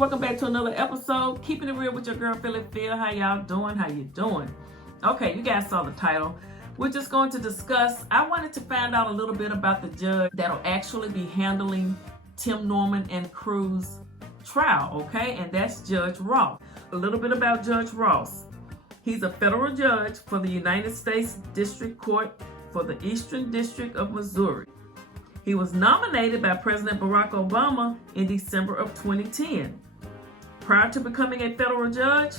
welcome back to another episode. Keeping it real with your girl, Phil. How y'all doing? How you doing? Okay, you guys saw the title. We're just going to discuss, I wanted to find out a little bit about the judge that'll actually be handling Tim Norman and Cruz's trial, okay? And that's Judge Ross. A little bit about Judge Ross. He's a federal judge for the United States District Court for the Eastern District of Missouri. He was nominated by President Barack Obama in December of 2010. Prior to becoming a federal judge,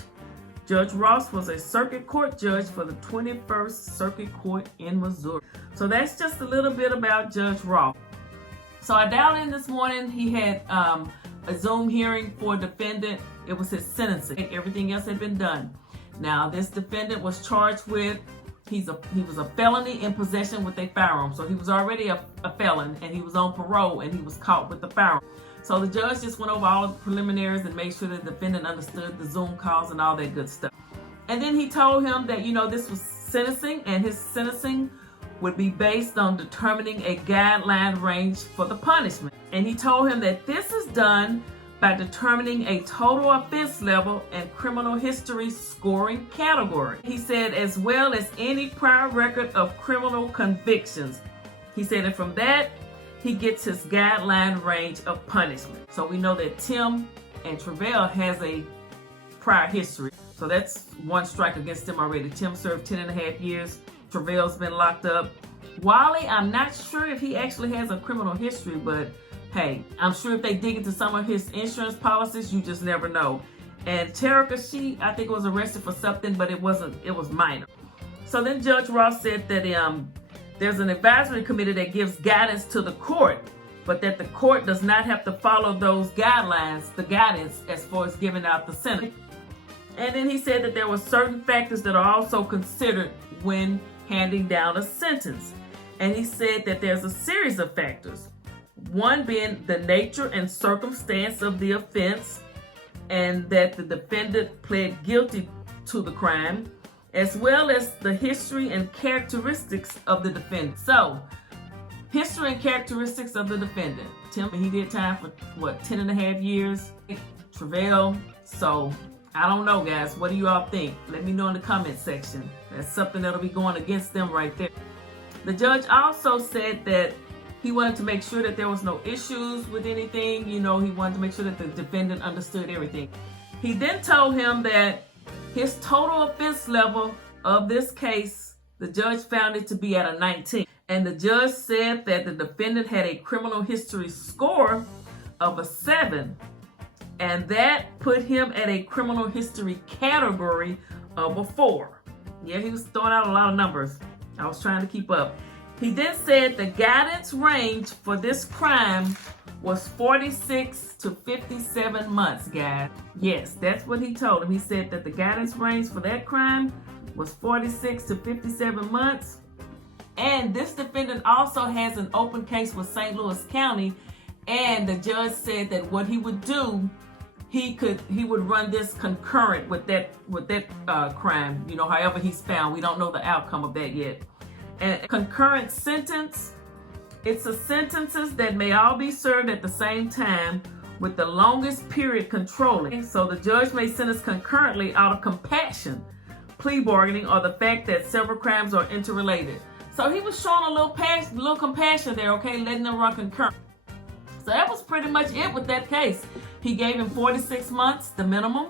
Judge Ross was a circuit court judge for the 21st Circuit Court in Missouri. So that's just a little bit about Judge Ross. So I dialed in this morning. He had a Zoom hearing for defendant. It was his sentencing. Everything else had been done. Now this defendant was charged with he was a felony in possession with a firearm. So he was already a felon and he was on parole and he was caught with the firearm. So the judge just went over all of the preliminaries and made sure the defendant understood the Zoom calls and all that good stuff. And then he told him that, this was sentencing and his sentencing would be based on determining a guideline range for the punishment. And he told him that this is done by determining a total offense level and criminal history scoring category. He said, as well as any prior record of criminal convictions. He said, and from that, he gets his guideline range of punishment. So we know that Tim and Travell has a prior history. So that's one strike against him already. Tim served 10.5 years. Travell's been locked up. Wally, I'm not sure if he actually has a criminal history, but hey, I'm sure if they dig into some of his insurance policies, you just never know. And Terica, I think was arrested for something, but it was minor. So then Judge Ross said that there's an advisory committee that gives guidance to the court, but that the court does not have to follow those guidelines, the guidance as far as giving out the sentence. And then he said that there were certain factors that are also considered when handing down a sentence. And he said that there's a series of factors. One being the nature and circumstance of the offense, and that the defendant pled guilty to the crime, as well as the history and characteristics of the defendant. So, history and characteristics of the defendant. Tim, he did time for 10.5 years. Travell. So, I don't know, guys. What do you all think? Let me know in the comment section. That's something that'll be going against them right there. The judge also said that he wanted to make sure that there was no issues with anything. He wanted to make sure that the defendant understood everything. He then told him that his total offense level of this case, the judge found it to be at a 19. And the judge said that the defendant had a criminal history score of a 7. And that put him at a criminal history category of a 4. Yeah, he was throwing out a lot of numbers. I was trying to keep up. He then said the guidance range for this crime was 46 to 57 months, guys. Yes, that's what he told him. He said that the guidance range for that crime was 46 to 57 months. And this defendant also has an open case with St. Louis County. And the judge said that what he would do, he would run this concurrent with that crime. However he's found. We don't know the outcome of that yet. And concurrent sentence, it's a sentences that may all be served at the same time with the longest period controlling. So the judge may sentence concurrently out of compassion, plea bargaining, or the fact that several crimes are interrelated. So he was showing a little compassion there, okay, letting them run concurrent. So that was pretty much it with that case. He gave him 46 months, the minimum,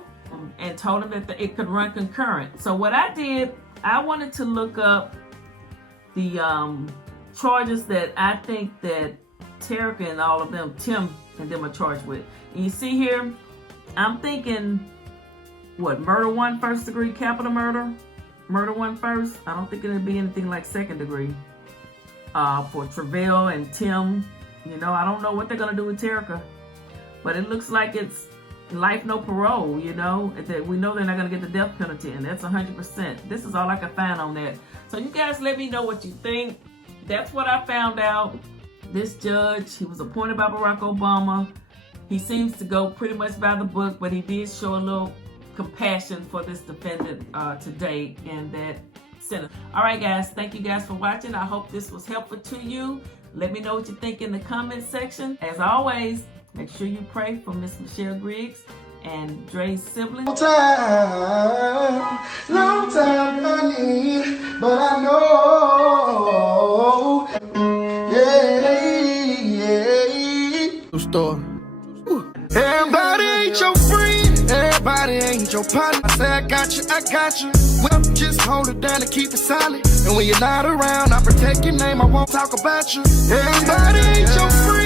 and told him that it could run concurrent. So what I did, I wanted to look up the charges that I think that Terica and all of them, Tim and them, are charged with. And you see here, I'm thinking, murder 1 first degree, capital murder, murder 1 first. I don't think it'll be anything like second degree. For Travell and Tim, I don't know what they're gonna do with Terica, but it looks like it's life no parole. That we know they're not gonna get the death penalty, and that's 100%. This is all I can find on that. So you guys let me know what you think. That's what I found out. This judge, he was appointed by Barack Obama. He seems to go pretty much by the book, but he did show a little compassion for this defendant today and that sentence. All right, guys. Thank you guys for watching. I hope this was helpful to you. Let me know what you think in the comment section. As always, make sure you pray for Miss Michelle Griggs and Dre's sibling. Long time honey, but I know, yeah. Store. Everybody ain't your friend, everybody ain't your partner. I say I got you, well, just hold it down and keep it solid. And when you're not around, I protect your name, I won't talk about you. Everybody ain't your friend.